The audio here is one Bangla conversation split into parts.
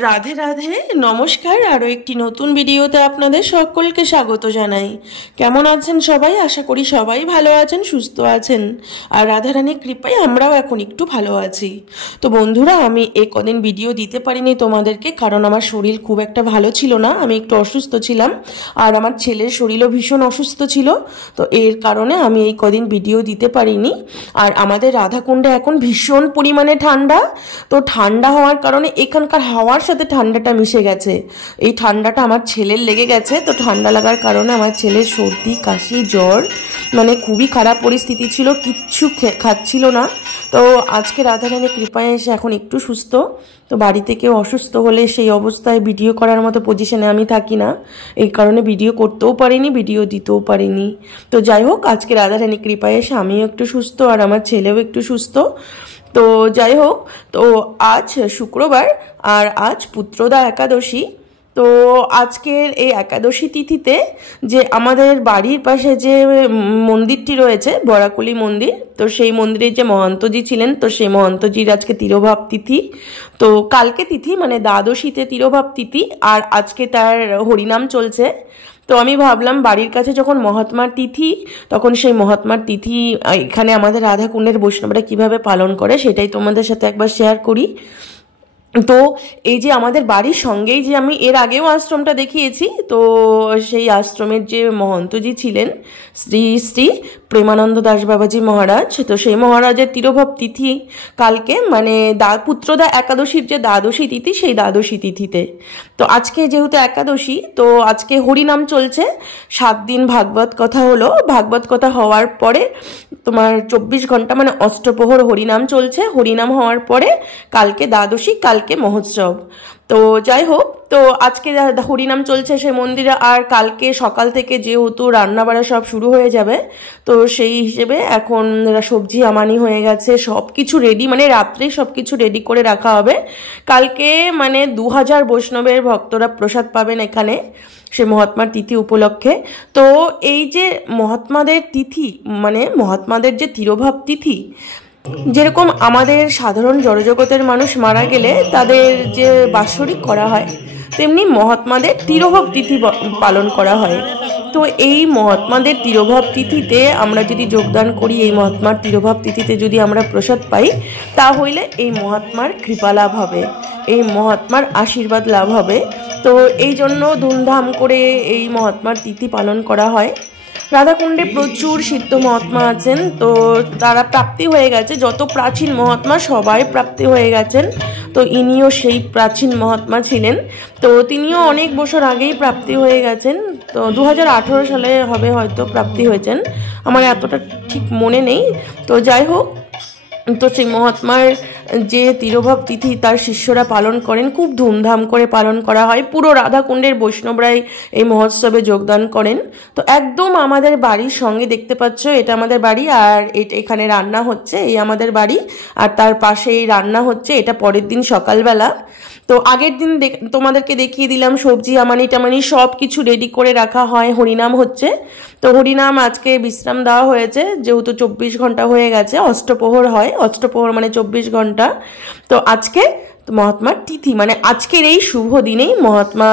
রাধে রাধে, নমস্কার। আরও একটি নতুন ভিডিওতে আপনাদের সকলকে স্বাগত জানাই। কেমন আছেন সবাই? আশা করি সবাই ভালো আছেন, সুস্থ আছেন। আর রাধারানীর কৃপায় আমরাও এখন একটু ভালো আছি। তো বন্ধুরা, আমি কদিন ভিডিও দিতে পারিনি তোমাদেরকে, কারণ আমার শরীর খুব একটা ভালো ছিল না। আমি একটু অসুস্থ ছিলাম, আর আমার ছেলের শরীরও ভীষণ অসুস্থ ছিল। তো এর কারণে আমি এই কদিন ভিডিও দিতে পারিনি। আর আমাদের রাধাকুণ্ডে এখন ভীষণ পরিমাণে ঠান্ডা। তো ঠান্ডা হওয়ার কারণে এখানকার হাওয়ার সাথে ঠান্ডাটা মিশে গেছে। এই ঠান্ডাটা আমার ছেলের লেগে গেছে। তো ঠান্ডা লাগার কারণে আমার ছেলের সর্দি, কাশি, জ্বর, মানে খুবই খারাপ পরিস্থিতি ছিল, কিচ্ছু খাচ্ছিল না। তো আজকে রাধারানীর কৃপায় এসে এখন একটু সুস্থ। তো বাড়িতে কেউ অসুস্থ হলে সেই অবস্থায় ভিডিও করার মতো পজিশনে আমি থাকি না, এই কারণে ভিডিও করতেও পারিনি, ভিডিও দিতেও পারিনি। তো যাই হোক, আজকে রাধারানীর কৃপায় এসে আমিও একটু সুস্থ আর আমার ছেলেও একটু সুস্থ। তো যাই হোক, তো আজ শুক্রবার আর আজ পুত্রদা একাদশী। তো আজকের এই একাদশী তিথিতে যে আমাদের বাড়ির পাশে যে মন্দিরটি রয়েছে, বরাকলি মন্দির, তো সেই মন্দিরের যে মহন্তজি ছিলেন, তো সেই মহন্তজির আজকে তিরোভাব তিথি। তো কালকে তিথি মানে দ্বাদশীতে তিরোভাব তিথি, আর আজকে তার হরিনাম চলছে। তো আমি ভাবলাম বাড়ির কাছে যখন মহাত্মার তিথি, তখন সেই মহাত্মার তিথি এখানে আমাদের রাধাকুণ্ডের বৈষ্ণবরা কিভাবে পালন করে সেটাই তোমাদের সাথে একবার শেয়ার করি। তো এই যে আমাদের বাড়ির সঙ্গেই যে আমি এর আগেও আশ্রমটা দেখিয়েছি, তো সেই আশ্রমের যে মহন্তজি ছিলেন শ্রী শ্রী প্রেমানন্দ দাস বাবাজি মহারাজ, তো সেই মহারাজের তিরোভাব তিথি কালকে, মানে পুত্রদা একাদশীর যে দ্বাদশী তিথি, সেই দ্বাদশী তিথিতে। তো আজকে যেহেতু একাদশী, তো আজকে হরিনাম চলছে। 7 দিন ভাগবত কথা হলো। ভাগবত কথা হওয়ার পরে তোমার 24 ঘন্টা মানে অষ্টপ্রহর হরিনাম চলছে। হরিনাম হওয়ার পরে কালকে দ্বাদশী, কালকে মহোৎসব। তো যাই হোক, তো আজকে হরিনাম চলছে সে মন্দিরে, আর কালকে সকাল থেকে যেহেতু রান্না বাড়া সব শুরু হয়ে যাবে, তো সেই হিসেবে এখন সবজি আমানি হয়ে গেছে, সব কিছু রেডি, মানে রাত্রেই সব কিছু রেডি করে রাখা হবে। কালকে মানে 2000 বৈষ্ণবের ভক্তরা প্রসাদ পাবেন এখানে সে মহাত্মার তিথি উপলক্ষে। তো এই যে মহাত্মাদের তিথি, মানে মহাত্মাদের যে তিরোভাব তিথি, যেরকম আমাদের সাধারণ জড়জগতের মানুষ মারা গেলে তাদের যে বাৎসরিক করা হয়, তেমনি মহাত্মাদের তিরোভাব তিথি পালন করা হয়। তো এই মহাত্মাদের তিরোভাব তিথিতে আমরা যদি যোগদান করি, এই মহাত্মার তিরোভাব তিথিতে যদি আমরা প্রসাদ পাই, তাহলে এই মহাত্মার কৃপা লাভ হবে, এই মহাত্মার আশীর্বাদ লাভ হবে। তো এই জন্য ধুমধাম করে এই মহাত্মার তিথি পালন করা হয়। রাধাকুণ্ডে প্রচুর সিদ্ধ মহাত্মা আছেন, তো তারা প্রাপ্তি হয়ে গেছে, যত প্রাচীন মহাত্মা সবাই প্রাপ্তি হয়ে গেছেন। তো ইনিও সেই প্রাচীন মহাত্মা ছিলেন। তো তিনিও অনেক বছর আগেই প্রাপ্তি হয়ে গেছেন। তো 2018 সালে হবে হয়তো প্রাপ্তি হয়েছেন, আমার এতটা ঠিক মনে নেই। তো যাই হোক, তো সেই মহাত্মার যে তিরোভাব তিথি তার শিষ্যরা পালন করেন, খুব ধুমধাম করে পালন করা হয়। পুরো রাধাকুণ্ডের বৈষ্ণবরাই এই মহোৎসবে যোগদান করেন। তো একদম আমাদের বাড়ির সঙ্গে দেখতে পাচ্ছ, এটা আমাদের বাড়ি, আর এখানে রান্না হচ্ছে, এই আমাদের বাড়ি, আর তার পাশেই রান্না হচ্ছে। এটা পরের দিন সকালবেলা। তো আগের দিন তোমাদেরকে দেখিয়ে দিলাম সবজি আমানি টামানি সব কিছু রেডি করে রাখা হয়। হরিনাম হচ্ছে, তো হরিনাম আজকে বিশ্রাম দেওয়া হয়েছে, যেহেতু 24 ঘন্টা হয়ে গেছে, অষ্টপ্রহর হয়, অষ্টপ্রহর মানে 24 ঘন্টা। তো আজকে মহাত্মার তিথি, মানে আজকের এই শুভ দিনেই মহাত্মা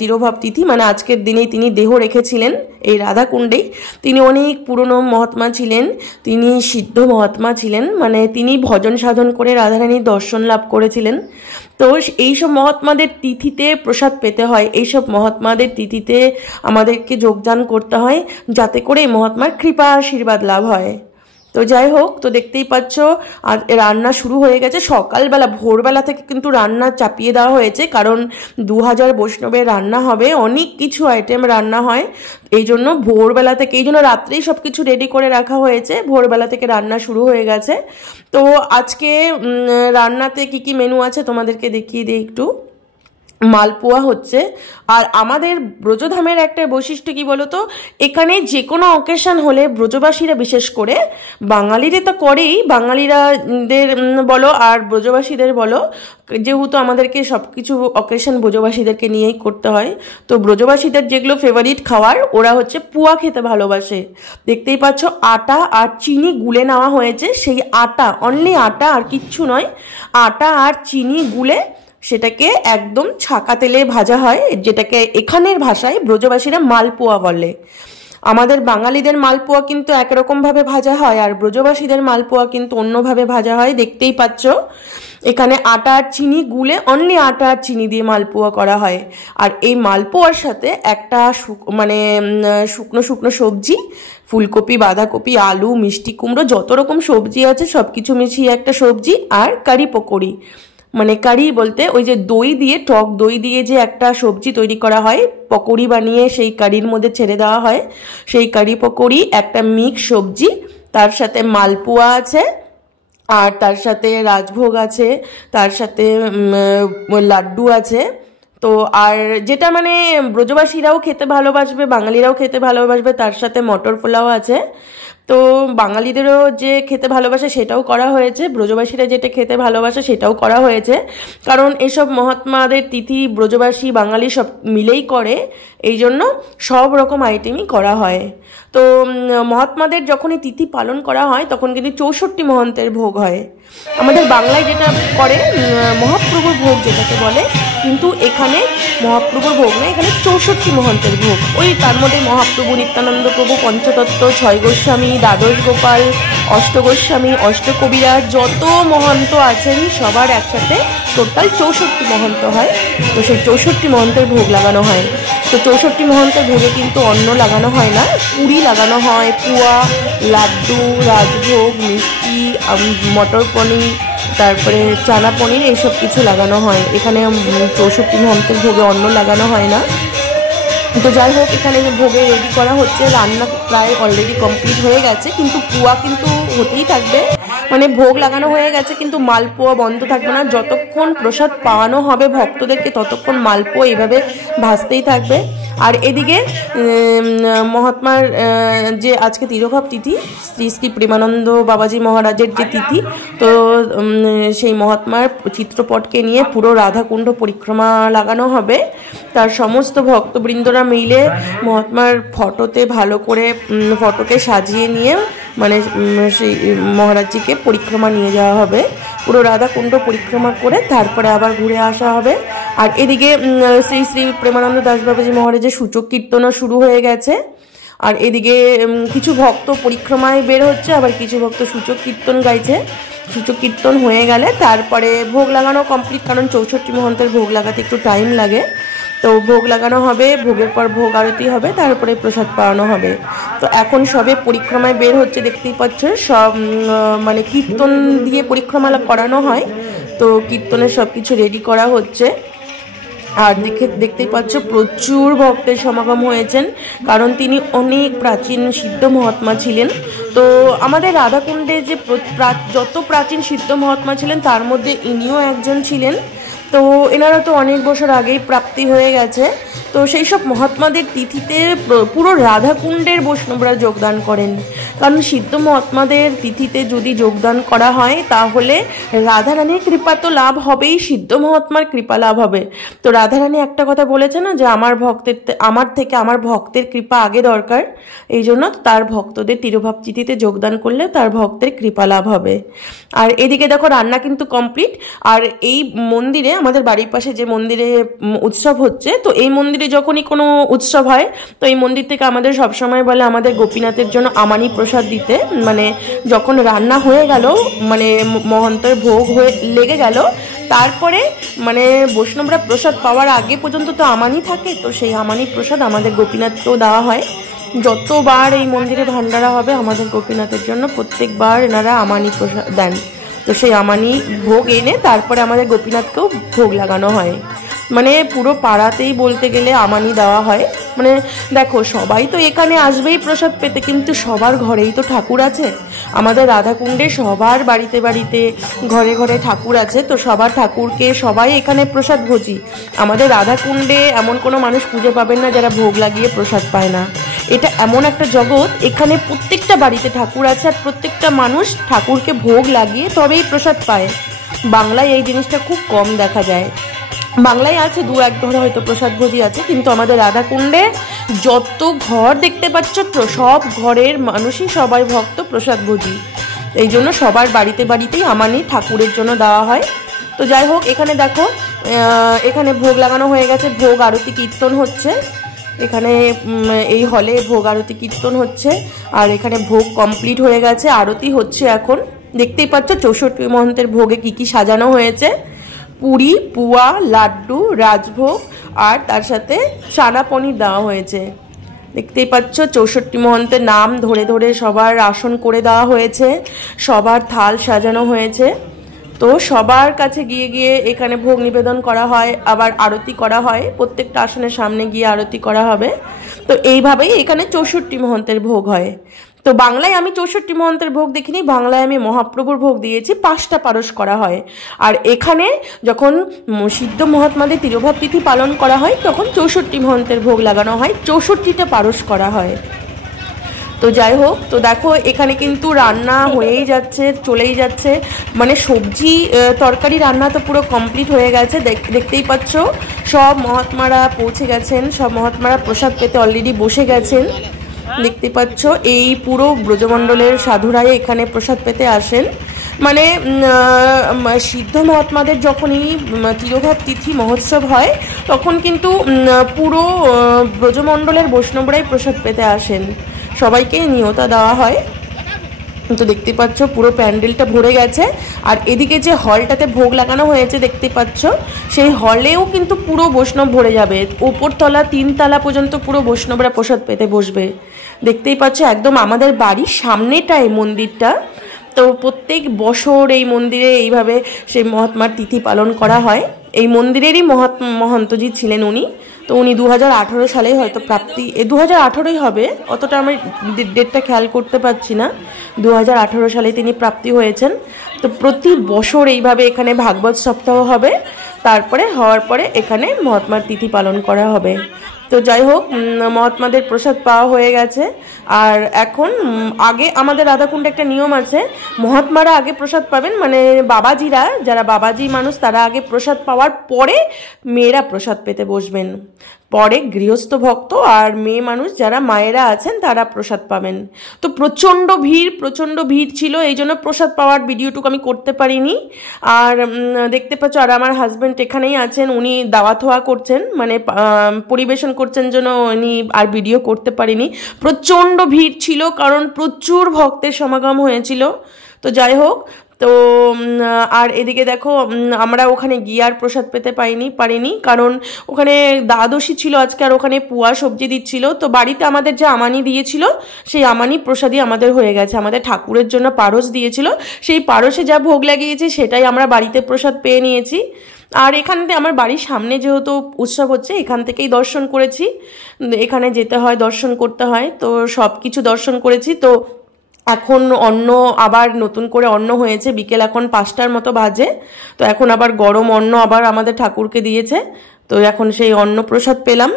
তিরোভাব তিথি, মানে আজকের দিনেই তিনি দেহ রেখেছিলেন এই রাধাকুণ্ডেই। তিনি অনেক পুরনো মহাত্মা ছিলেন, তিনি সিদ্ধ মহাত্মা ছিলেন, মানে তিনি ভজন সাধন করে রাধারানীর দর্শন লাভ করেছিলেন। তো এইসব মহাত্মাদের তিথিতে প্রসাদ পেতে হয়, এইসব মহাত্মাদের তিথিতে আমাদেরকে যোগদান করতে হয়, যাতে করে মহাত্মার কৃপা আশীর্বাদ লাভ হয়। তো যাই হোক, তো দেখতেই পাচ্ছ আজ রান্না শুরু হয়ে গেছে। সকালবেলা ভোরবেলা থেকে কিন্তু রান্না চাপিয়ে দেওয়া হয়েছে, কারণ 2000 বৈষ্ণবের রান্না হবে, অনেক কিছু আইটেম রান্না হয়। এই জন্য ভোরবেলা থেকে, এই জন্য রাত্রেই সব কিছু রেডি করে রাখা হয়েছে, ভোরবেলা থেকে রান্না শুরু হয়ে গেছে। তো আজকে রান্নাতে কি কি মেনু আছে তোমাদেরকে দেখিয়ে দিই একটু। মালপোয়া হচ্ছে। আর আমাদের ব্রজধামের একটা বৈশিষ্ট্য কি বলতো, এখানে যে কোনো অকেশন হলে ব্রজবাসীরা, বিশেষ করে বাঙালিরা তো করেই, বাঙালিরাদের বলো আর ব্রজবাসীদের বলো, যেহেতু আমাদেরকে সব কিছু অকেশন ব্রজবাসীদেরকে নিয়েই করতে হয়। তো ব্রজবাসীদের যেগুলো ফেভারিট খাওয়ার, ওরা হচ্ছে পুয়া খেতে ভালোবাসে। দেখতেই পাচ্ছ আটা আর চিনি গুলে নেওয়া হয়েছে, সেই আটা, অনলি আটা আর কিচ্ছু নয়, আটা আর চিনি গুলে সেটাকে একদম ছাকা তেলে ভাজা হয়, যেটাকে এখানের ভাষায় ব্রজবাসীরা মালপোয়া বলে। আমাদের বাঙালিদের মালপোয়া কিন্তু একরকমভাবে ভাজা হয়, আর ব্রজবাসীদের মালপোয়া কিন্তু অন্যভাবে ভাজা হয়। দেখতেই পাচ্ছ এখানে আটা আর চিনি গুলে, অনলি আটা আর চিনি দিয়ে মালপোয়া করা হয়। আর এই মালপোয়ার সাথে একটা শুকনো শুকনো সবজি, ফুলকপি, বাঁধাকপি, আলু, মিষ্টি কুমড়ো, যত রকম সবজি আছে সব কিছু মিশিয়ে একটা সবজি, আর কারি পকোড়ি। মানে কারি বলতে ওই যে দই দিয়ে, টক দই দিয়ে যে একটা সবজি তৈরি করা হয়, পকোড়ি বানিয়ে সেই কারির মধ্যে ছেড়ে দেওয়া হয়, সেই কারি পকোড়ি, একটা মিক্স সবজি, তার সাথে মালপোয়া আছে, আর তার সাথে রাজভোগ আছে, তার সাথে লাড্ডু আছে। তো আর যেটা মানে ব্রজবাসীরাও খেতে ভালোবাসবে, বাঙালিরাও খেতে ভালোবাসবে, তার সাথে মটর পোলাও আছে। তো বাঙালিদেরও যে খেতে ভালোবাসে সেটাও করা হয়েছে, ব্রজবাসীরা যেটা খেতে ভালোবাসে সেটাও করা হয়েছে, কারণ এসব মহাত্মাদের তিথি ব্রজবাসী বাঙালি সব মিলেই করে, এই জন্য সব রকম আইটেমই করা হয়। তো মহাত্মাদের যখনই তিথি পালন করা হয় তখন কিন্তু 64 মহন্তের ভোগ হয়। আমাদের বাংলায় যেটা করে মহাপ্রভুর ভোগ যেটাকে বলে, কিন্তু এখানে মহাপ্রভুর ভোগ না, এখানে 64 মহন্তের ভোগ। ওই তার মধ্যে মহাপ্রভু, নিত্যানন্দ প্রভু, পঞ্চতত্ত্ব, 6 গোস্বামী, দ্বাদশ গোপাল, অষ্ট গোস্বামী, অষ্টকবিরাজ, যত মহন্ত আছেন সবার একসাথে টোটাল 64 মহন্ত হয়। তো সেই 64 মহন্তের ভোগ লাগানো হয়। তো 64 মহন্তের ভোগে কিন্তু অন্ন লাগানো হয় না, পুরি লাগানো হয়, পুয়া, লাড্ডু, রাজভোগ, মিষ্টি, মটর পনির, তারপরে চানা পনির, এইসব কিছু লাগানো হয়। এখানে 64 মহন্তের ভোগে অন্ন লাগানো হয় না। তো যাই হোক, এখানে ভোগে রেডি করা হচ্ছে, রান্না প্রায় অলরেডি কমপ্লিট হয়ে গেছে, কিন্তু পুয়া কিন্তু হতেই থাকবে। মানে ভোগ লাগানো হয়ে গেছে কিন্তু মালপোয়া বন্ধ থাকবে না, যতক্ষণ প্রসাদ পাওয়ানো হবে ভক্তদেরকে ততক্ষণ মালপোয়া এইভাবে ভাজতেই থাকবে। আর এদিকে মহাত্মার যে আজকে তিরোভাব তিথি, শ্রী শ্রী প্রেমানন্দ বাবাজি মহারাজের যে তিথি, তো সেই মহাত্মার চিত্রপটকে নিয়ে পুরো রাধাকুণ্ড পরিক্রমা লাগানো হবে। তার সমস্ত ভক্তবৃন্দরা মিলে মহাত্মার ফটোতে ভালো করে ফটোকে সাজিয়ে নিয়ে মানে সেই মহারাজজিকে পরিক্রমা নিয়ে যাওয়া হবে, পুরো রাধাকুণ্ড পরিক্রমা করে তারপরে আবার ঘুরে আসা হবে। আর এদিকে শ্রী শ্রী প্রেমানন্দ দাস বাবাজি মহারাজের সূচক কীর্তনও শুরু হয়ে গেছে। আর এদিকে কিছু ভক্ত পরিক্রমায় বের হচ্ছে, আবার কিছু ভক্ত সূচক কীর্তন গাইছে। সূচক কীর্তন হয়ে গেলে তারপরে ভোগ লাগানো কমপ্লিট, কারণ 64 মহন্তের ভোগ লাগাতে একটু টাইম লাগে। তো ভোগ লাগানো হবে, ভোগের পর ভোগ আরতি হবে, তারপরে প্রসাদ পাওয়ানো হবে। তো এখন সবে পরিক্রমায় বের হচ্ছে, দেখতেই পাচ্ছ সব মানে কীর্তন দিয়ে পরিক্রমা করানো হয়। তো কীর্তনের সব কিছু রেডি করা হচ্ছে। আর দেখতেই পাচ্ছ প্রচুর ভক্তের সমাগম হয়েছেন, কারণ তিনি অনেক প্রাচীন সিদ্ধ মহাত্মা ছিলেন। তো আমাদের রাধাকুণ্ডে যে যত প্রাচীন সিদ্ধ মহাত্মা ছিলেন তার মধ্যে ইনিও একজন ছিলেন। তো এনারা তো অনেক বছর আগেই প্রাপ্তি হয়ে গেছে। তো সেই সব মহাত্মাদের তিথিতে পুরো রাধাকুণ্ডের বৈষ্ণবরা যোগদান করেন, কারণ সিদ্ধ মহাত্মাদের তিথিতে যদি যোগদান করা হয় তাহলে রাধারানীর কৃপা তো লাভ হবেই, সিদ্ধ মহাত্মার কৃপা লাভ হবে। তো রাধারানী একটা কথা বলেছে না, যে আমার ভক্তের কৃপা আগে দরকার, এই জন্য তার ভক্তদের তিরোভাব তিথিতে যোগদান করলে তার ভক্তের কৃপা লাভ হবে। আর এদিকে দেখো রান্না কিন্তু কমপ্লিট। আর এই মন্দিরে, আমাদের বাড়ির পাশে যে মন্দিরে উৎসব হচ্ছে, তো এই মন্দিরে যখনই কোনো উৎসব হয় তো এই মন্দির থেকে আমাদের সবসময় বলে আমাদের গোপীনাথের জন্য আমানি প্রসাদ দিতে। মানে যখন রান্না হয়ে গেল, মানে মহন্তের ভোগ হয়ে লেগে গেল, তারপরে মানে বৈষ্ণবরা প্রসাদ পাওয়ার আগে পর্যন্ত তো আমানি থাকে, তো সেই আমানি প্রসাদ আমাদের গোপীনাথকেও দেওয়া হয়। যতবার এই মন্দিরে ভান্ডারা হবে আমাদের গোপীনাথের জন্য প্রত্যেকবার এনারা আমানি প্রসাদ দেন। তো সেই আমানি ভোগ এনে তারপরে আমাদের গোপীনাথকেও ভোগ লাগানো হয়। মানে পুরো পাড়াতেই বলতে গেলে আমানি দেওয়া হয়। মানে দেখো সবাই তো এখানে আসবেই প্রসাদ পেতে, কিন্তু সবার ঘরেই তো ঠাকুর আছে। আমাদের রাধাকুণ্ডে সবার বাড়িতে বাড়িতে ঘরে ঘরে ঠাকুর আছে, তো সবার ঠাকুরকে সবাই এখানে প্রসাদ ভোজি। আমাদের রাধাকুণ্ডে এমন কোনো মানুষ খুঁজে পাবেন না যারা ভোগ লাগিয়ে প্রসাদ পায় না। এটা এমন একটা জগৎ, এখানে প্রত্যেকটা বাড়িতে ঠাকুর আছে, আর প্রত্যেকটা মানুষ ঠাকুরকে ভোগ লাগিয়ে তবেই প্রসাদ পায়। বাংলায় এই জিনিসটা খুব কম দেখা যায়। বাংলায় আছে দু এক ঘরে হয়তো প্রসাদ ভোজি আছে, কিন্তু আমাদের রাধাকুণ্ডে যত ঘর দেখতে পাচ্ছ তো সব ঘরের মানুষই সবাই ভক্ত প্রসাদ ভোজি, এই জন্য সবার বাড়িতে বাড়িতেই আমানি ঠাকুরের জন্য দেওয়া হয়। তো যাই হোক, এখানে দেখো এখানে ভোগ লাগানো হয়ে গেছে, ভোগ আরতি কীর্তন হচ্ছে এখানে, এই হলে ভোগ আরতি কীর্তন হচ্ছে। আর এখানে ভোগ কমপ্লিট হয়ে গেছে, আরতি হচ্ছে এখন। দেখতেই পাচ্ছ 64 মহন্তের ভোগে কি কি সাজানো হয়েছে, পুরি, পুয়া, লাড্ডু, রাজভোগ আর তার সাথে চানা পনির দেওয়া হয়েছে। দেখতেই পাচ্ছ 64 মহন্তের নাম ধরে ধরে সবার আসন করে দেওয়া হয়েছে, সবার থাল সাজানো হয়েছে। তো সবার কাছে গিয়ে গিয়ে এখানে ভোগ নিবেদন করা হয়, আবার আরতি করা হয়, প্রত্যেকটা আসনের সামনে গিয়ে আরতি করা হবে। তো এইভাবেই এখানে 64 মহন্তের ভোগ হয়। তো বাংলায় আমি 64 মহন্তের ভোগ দেখিনি, বাংলায় আমি মহাপ্রভুর ভোগ দিয়েছি, 5টা পারস করা হয়। আর এখানে যখন সিদ্ধ মহাত্মাদের তিরোভাব তিথি পালন করা হয় তখন 64 মহন্তের ভোগ লাগানো হয়, 64টা পারস করা হয়। তো যাই হোক, তো দেখো এখানে কিন্তু রান্না হয়েই যাচ্ছে, চলেই যাচ্ছে, মানে সবজি তরকারি রান্না তো পুরো কমপ্লিট হয়ে গেছে। দেখতেই পাচ্ছ সব মহাত্মারা পৌঁছে গেছেন, সব মহাত্মারা প্রসাদ পেতে অলরেডি বসে গেছেন। দেখতে পাচ্ছ এই পুরো ব্রজমণ্ডলের সাধুরাই এখানে প্রসাদ পেতে আসেন। মানে সিদ্ধ মহাত্মাদের যখনই তিরোভাব তিথি মহোৎসব হয় তখন কিন্তু পুরো ব্রজমণ্ডলের বৈষ্ণবরাই প্রসাদ পেতে আসেন, সবাইকেই নিয়তা দেওয়া হয়। তো দেখতে পাচ্ছ পুরো প্যান্ডেলটা ভরে গেছে। আর এদিকে যে হলটাতে ভোগ লাগানো হয়েছে দেখতে পাচ্ছ, সেই হলেও কিন্তু পুরো বৈষ্ণব ভরে যাবে, উপরতলা 3 তলা পর্যন্ত পুরো বৈষ্ণবরা প্রসাদ পেতে বসবে। দেখতেই পাচ্ছ একদম আমাদের বাড়ির সামনেটাই মন্দিরটা। তো প্রত্যেক বছর এই মন্দিরে এইভাবে সেই মহাত্মার তিথি পালন করা হয়। এই মন্দিরেরই মহন্তজি ছিলেন উনি। তো উনি 2018 সালেই হয়তো প্রাপ্তি, 2018ই হবে, অতটা আমি ডেটটা খেয়াল করতে পারছি না, 2018 সালে তিনি প্রাপ্তি হয়েছেন। তো প্রতি বছর এইভাবে এখানে ভাগবত সপ্তাহ হবে, তারপরে হওয়ার পরে এখানে মহাত্মার তিথি পালন করা হবে। তো যাই হোক, মহাত্মাদের প্রসাদ পাওয়া হয়ে গেছে। আর এখন আগে আমাদের রাধাকুণ্ডে একটা নিয়ম আছে, মহাত্মারা আগে প্রসাদ পাবেন, মানে বাবাজিরা, যারা বাবাজি মানুষ তারা আগে প্রসাদ পাওয়ার পরে মেয়েরা প্রসাদ পেতে বসবেন, পরে গৃহস্থ ভক্ত আর মেয়ে মানুষ যারা মায়েরা আছেন তারা প্রসাদ পাবেন। তো প্রচণ্ড ভিড় ছিল, এই জন্য প্রসাদ পাওয়ার ভিডিওটুকু আমি করতে পারিনি। আর দেখতে পাচ্ছ আর আমার হাজব্যান্ড এখানেই আছেন, উনি দাওয়াত হওয়া করছেন, মানে পরিবেশন করছেন, জন্য উনি আর ভিডিও করতে পারিনি। প্রচণ্ড ভিড় ছিল কারণ প্রচুর ভক্তের সমাগম হয়েছিল। তো যাই হোক, তো আর এদিকে দেখো আমরা ওখানে গিয়ে আর প্রসাদ পেতে পারিনি, কারণ ওখানে দ্বাদশী ছিল আজকে, আর ওখানে পুয়া সবজি দিচ্ছিল। তো বাড়িতে আমাদের যে আমানি দিয়েছিল সেই আমানি প্রসাদই আমাদের হয়ে গেছে, আমাদের ঠাকুরের জন্য পারস দিয়েছিল, সেই পারসে যা ভোগ লাগিয়েছে সেটাই আমরা বাড়িতে প্রসাদ পেয়ে নিয়েছি। আর এখান থেকে আমার বাড়ির সামনে যেহেতু উৎসব হচ্ছে, এখান থেকেই দর্শন করেছি, এখানে যেতে হয়, দর্শন করতে হয়, তো সব কিছু দর্শন করেছি। তো এখন অন্ন আবার নতুন করে অন্ন হয়েছে, বিকেল এখন 5টার মতো বাজে। তো এখন আবার গরম অন্ন আবার আমাদের ঠাকুরকে দিয়েছে, তো এখন সেই অন্ন প্রসাদ পেলাম।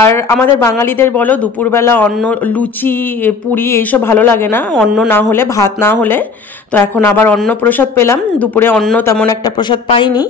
আর আমাদের বাঙালিদের বলো দুপুরবেলা অন্ন, লুচি, পুরি এইসব ভালো লাগে না অন্ন না হলে, ভাত না হলে। তো এখন আবার অন্ন প্রসাদ পেলাম, দুপুরে অন্ন তেমন একটা প্রসাদ পাইনি।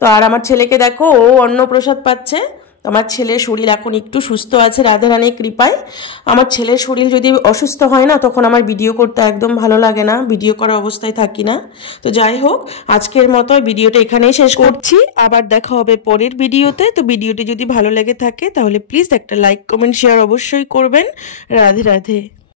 তো আর আমার ছেলেকে দেখো, ও অন্ন প্রসাদ পাচ্ছে। আমার ছেলের শরীর এখন একটু সুস্থ আছে রাধারানীর কৃপায়। আমার ছেলের শরীর যদি অসুস্থ হয় না, তখন আমার ভিডিও করতে একদম ভালো লাগে না, ভিডিও করার অবস্থায় থাকি না। তো যাই হোক, আজকের মতো ভিডিওটা এখানেই শেষ করছি, আবার দেখা হবে পরের ভিডিওতে। তো ভিডিওটি যদি ভালো লেগে থাকে তাহলে প্লিজ একটা লাইক, কমেন্ট, শেয়ার অবশ্যই করবেন। রাধে রাধে।